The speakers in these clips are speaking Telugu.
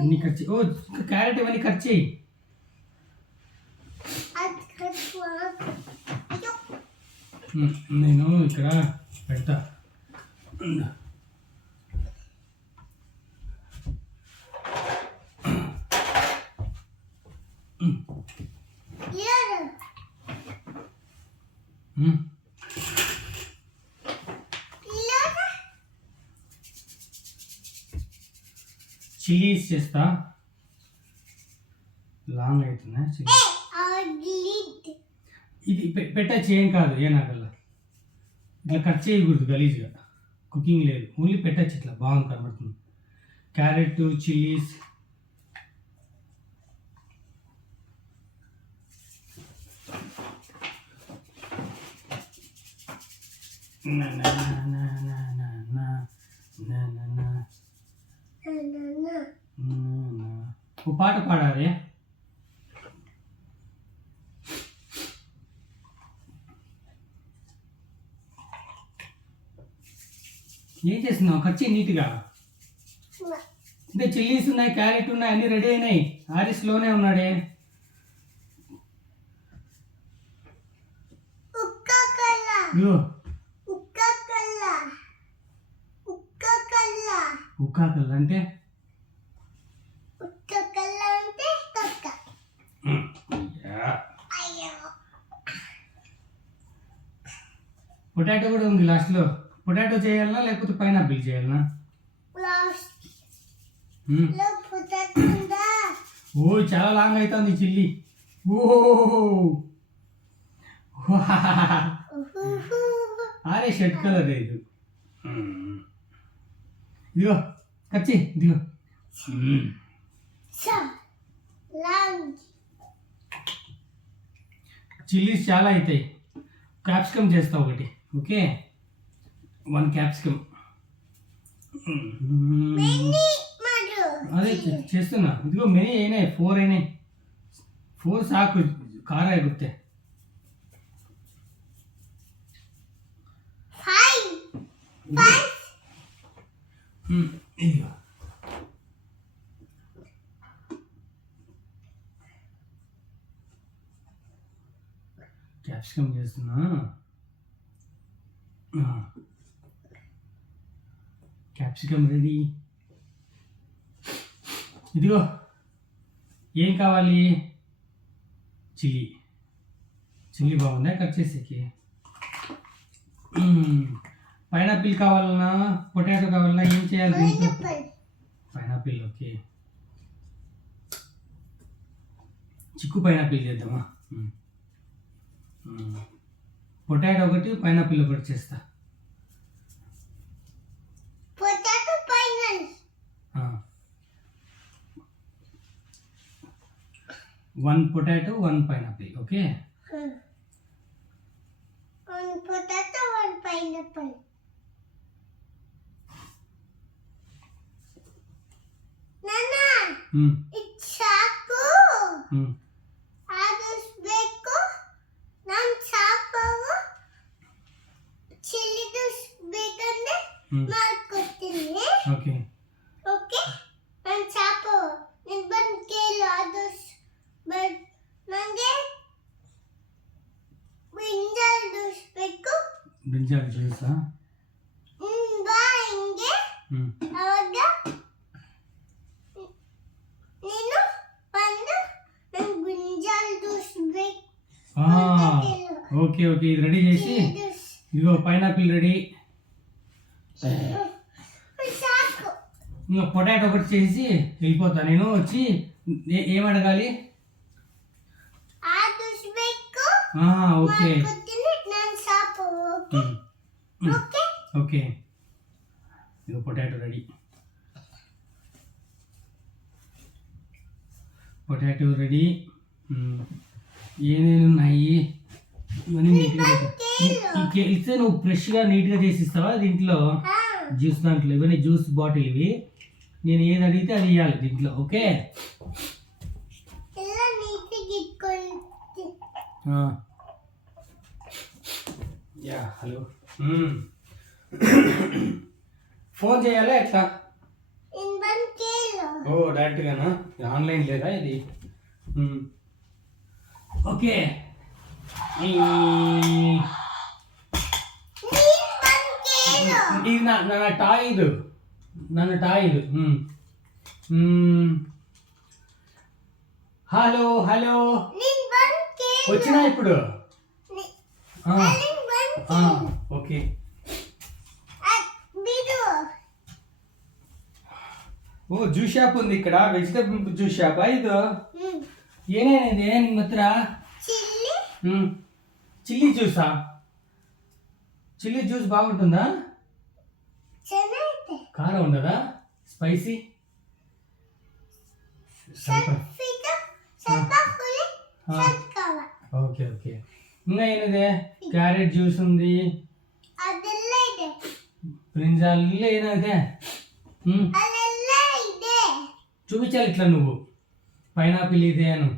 అన్ని కట్ చేయి. ఓ క్యారెట్ ఇవన్నీ కట్ చేయి. నేను ఇక్కడ పెడతా. చిల్లీస్ చేస్తా. లాంగ్ అవుతుందా చిల్లీ? ఇది పెట్టచ్చు, ఏం కాదు. ఏనాకల్లా ఇట్లా కట్ చేయకూడదు గలీజ్గా. కుకింగ్ లేదు, ఓన్లీ పెట్టచ్చు. ఇట్లా బాగుంది, కనబడుతుంది. క్యారెట్, చిల్లీస్, ఓ పాట పాడాలి. ఏం చేస్తున్నావు? కట్ చేయి నీట్గా. అంటే చిల్లీస్ ఉన్నాయి, క్యారెట్ ఉన్నాయి, అన్నీ రెడీ అయినాయి. ఆరిస్లోనే ఉన్నాడే. ఉక్కాకల్ అంటే పొటాటో కూడా ఉంది లాస్ట్లో. పొటాటో చేయాలనా లేకపోతే పైనాపిల్ చేయాలనా? ఓ చాలా లాంగ్ అవుతుంది చిల్లి. ఓ అరే షర్ట్ కలర్ ఇది. ఇదిగో కచ్చి, ఇదిగో. చిల్లీస్ చాలా అవుతాయి. క్యాప్సికమ్ చేస్తా ఒకటి. Okay, 1 capsicum. అదే చేస్తున్నా. ఇదిగో మెనీ అయినాయి, 4 అయినాయి. 4 సాకు కారం ఎగుతే. ఇదిగో క్యాప్సికమ్ చేస్తున్నా. Capsicum ready. ఇదిగో ఏం కావాలి? చిల్లీ. చిల్లీ బాగుందా కట్ చేసేకి? పైనాపిల్ కావాలన్నా పొటాటో కావాలన్నా ఏం చేయాలి? పైనాపిల్. ఓకే, చిక్కు పైనాపిల్ చేద్దామా? పొటాటో ఒకటి, పైనాపిల్ ఒకటి చేస్తా. 1 potato, 1 pineapple. Okay, 1 potato, 1 pineapple. నాన్న చాకు ఆదర్శ్ ಬೇಕು. ನಾನು ಚಾಕು ಚಿಲ್ಲಿ ಜ್ಯೂಸ್ ಬೇಕಂದ್ರೆ ಮಾಡ್ಕೊಡ್ತೀನಿ. ಓಕೆ ಓಕೆ, ನಾನು ಚಾಕು ನೀನು ಬಂದು ಕೇಳು ಆದರ್ಶ್. ಬಟ್ ನನಗೆ ಬ್ರಿಂಜಾಲ್ ಜ್ಯೂಸ್ ಬೇಕು. ಬ್ರಿಂಜಾಲ್ ಜ್ಯೂಸಾ? ಬಾ ಹಿಂಗೆ. ಅವಾಗ ನೀನು ಬಂದು ನಂಗೆ ಬ್ರಿಂಜಾಲ್ ಜ್ಯೂಸ್ ಬೇಕು. ఓకే ఓకే, ఇది రెడీ చేసి ఇదిగో పైనాపిల్ రెడీ. ఇంకా పొటాటో ఒకటి చేసి వెళ్ళిపోతా. నేను వచ్చి ఏం అడగాలి? ఓకే ఓకే, ఇదిగో పొటాటో రెడీ. Potato ready. ఏమేమి ఉన్నాయి ఇవన్నీ నీట్గా ఇస్తే నువ్వు ఫ్రెష్గా నీట్గా చేసి ఇస్తావా దీంట్లో? జ్యూస్ దాంట్లో ఇవన్నీ జ్యూస్ బాటిల్ ఇవి. నేను ఏది అడిగితే అది ఇవ్వాలి దీంట్లో. Okay, yeah hello. ఫోన్ చేయాలా ఎట్లా? ఇన్ వన్ కేలో ఓ డైరెక్ట్గానా? ఆన్లైన్ లేదా ఇది? ఓకే. ఇది ನನ್ನ ಟಾಯ್ ಇದು, ನನ್ನ ಟಾಯ್ ಇದು. హలో హలో వచ్చినా ఇప్పుడు? ఓకే. ಓ ಜ್ಯೂಸ್ ಶಾಪ್ ఉంది ఇక్కడ, వెజిటబుల్ జ్యూస్ షాప్ ಇದು. ಏನೇನಿದೆ ನಿಮ್ಮ ಹತ್ರ? చిల్లీ జ్యూసా? చిల్లీ జ్యూస్ బాగుంటుందా? కారం ఉండదా? స్పైసీ? Okay okay. ఇంకా ఏనిದೆ? క్యారెట్ జ్యూస్ ఉంది, బ్రింజాల్ ఏనిದೆ? చూపించాలి ఇట్లా నువ్వు. పైనాపిల్ ఇదే అను.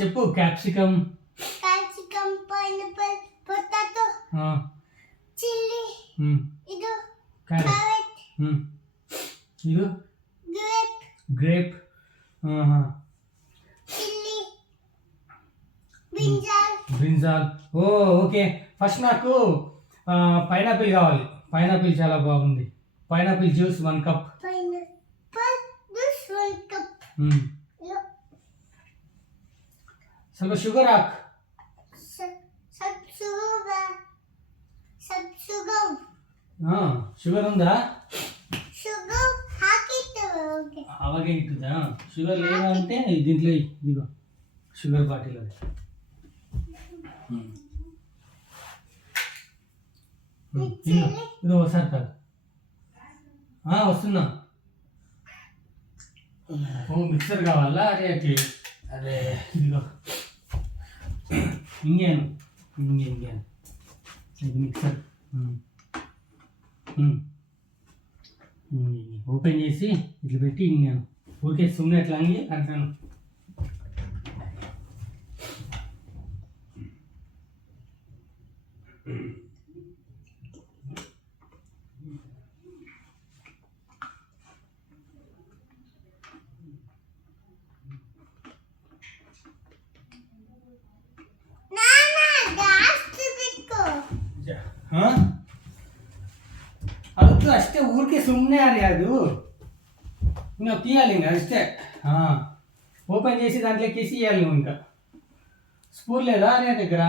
చెప్పు. క్యాప్సికమ్, పైనాపిల్, పొటాటో, చిల్లీ, ఇది క్యారెట్, ఇది గ్రేప్, చిల్లీ, బ్రింజాల్. ఓ ఓకే. ఫస్ట్ నాకు పైనాపిల్ కావాలి. పైనాపిల్ చాలా బాగుంది. Pineapple juice 1 cup. ಸ್ವಲ್ಪ ಶುಗರ್ ಹಾಕು. షుగర్ ఉందా? అలాగే ఇస్తుందా? షుగర్ లేదా అంటే దీంట్లో ఇదిగో షుగర్ బాటిల్ అది. ఇది ఒకసారి కాదు. వస్తున్నా. ఓ మిక్సర్ కావాలా? అరే అరే ఇదిగో ఇంగేను ఇది మిక్సర్. ఓపెన్ చేసి ఇట్లా పెట్టి ఇంగాను. ఊరికే సుಮ್ಮನೆ అట్లా అంటాను. ಅದು ಅಷ್ಟೇ, ಊರಿಕೆ ಸುಮ್ಮನೆ ಅರಿ ಅದು ఇంకా తీయాలి. ఇంకా అಷ್ಟೇ. ఓపెన్ చేసి దాంట్లోకి వేసి ఇవ్వాలి. నువ్వు ఇంకా స్పూన్ లేదా నీ దగ్గర?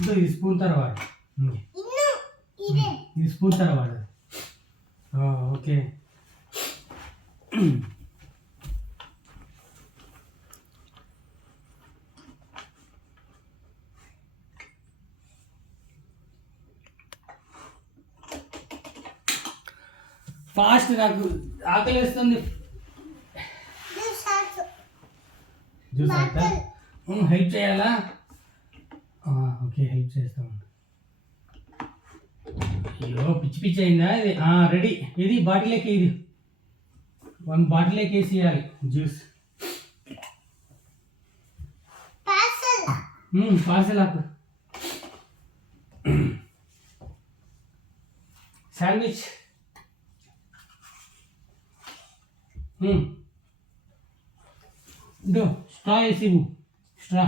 ఇది స్పూన్ తర్వాత, ఇది స్పూన్ తర్వాత. ఓకే. ఫాస్ట్, నాకు ఆకలి వేస్తుంది. జ్యూస్ అంతా హెల్ప్ చేయాలా? ఓకే హెల్ప్ చేస్తాం. అయ్యో పిచ్చి పిచ్చి అయిందా ఇది? రెడీ. ఇది బాటిల్లోకి, ఇది 1 బాటిల్లోకి వేసి ఇవ్వాలి జ్యూస్. పార్సల్ ఆకు. శాండ్విచ్. ఇదో స్ట్రా వేసి ఇవ్వు. స్ట్రా.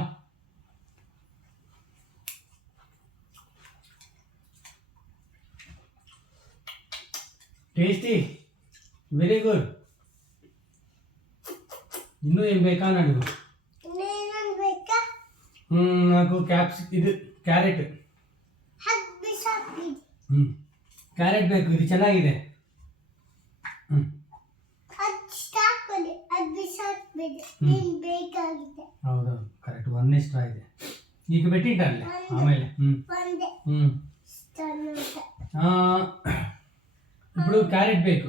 Tasty, very good. ಇನ್ನೂ ಏನು ಬೇಕಾ ನನಗೆ? నాకు ಇದು ಕ್ಯಾರೆಟ್. ಕ್ಯಾರೆಟ್ ಬೇಕು. ಇದು ಚೆನ್ನಾಗಿದೆ. ಹೌದೌದು ಕರೆಕ್ಟ್. 1 ಸ್ಟ್ರಾ ಇದೆ. ಈಗ పెట్టింటానులే ఆಮೇಲೆ. ఇప్పుడు క్యారెట్ ಬೇಕು.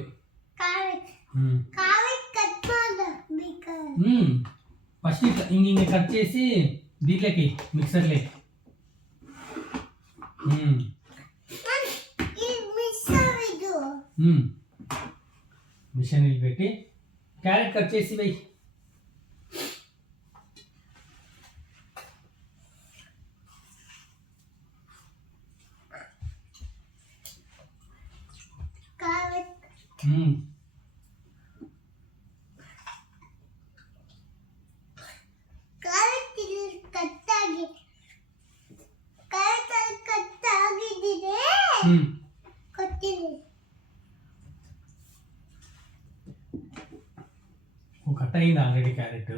ఫస్ట్ ఇంక కట్ చేసి దీంట్లోకి మిక్సర్లోకి. మిషన్ పెట్టి క్యారెట్ కట్ చేసి వెయ్యి. ಕ್ಯಾರೆಟ್ ಕಟ್ಟಾಗಿ ಕ್ಯಾರೆಟ್ ಕಟ್ಟಾಗಿದ್ದಿದೆ ಕೊಟ್ಟಿನಿ. ಕಟ್ ಅయింది ಆಲ್ರೆಡಿ ಕ್ಯಾರೆಟ್.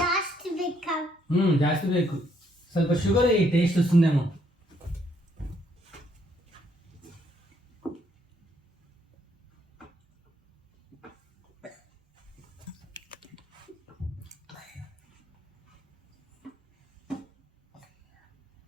ಜಾಸ್ತಿ ಬೇಕಾ? ಜಾಸ್ತಿ ಬೇಕು. ಸ್ವಲ್ಪ ಶುಗರ್ ಟೇಸ್ಟ್ ವస్తుందేమో.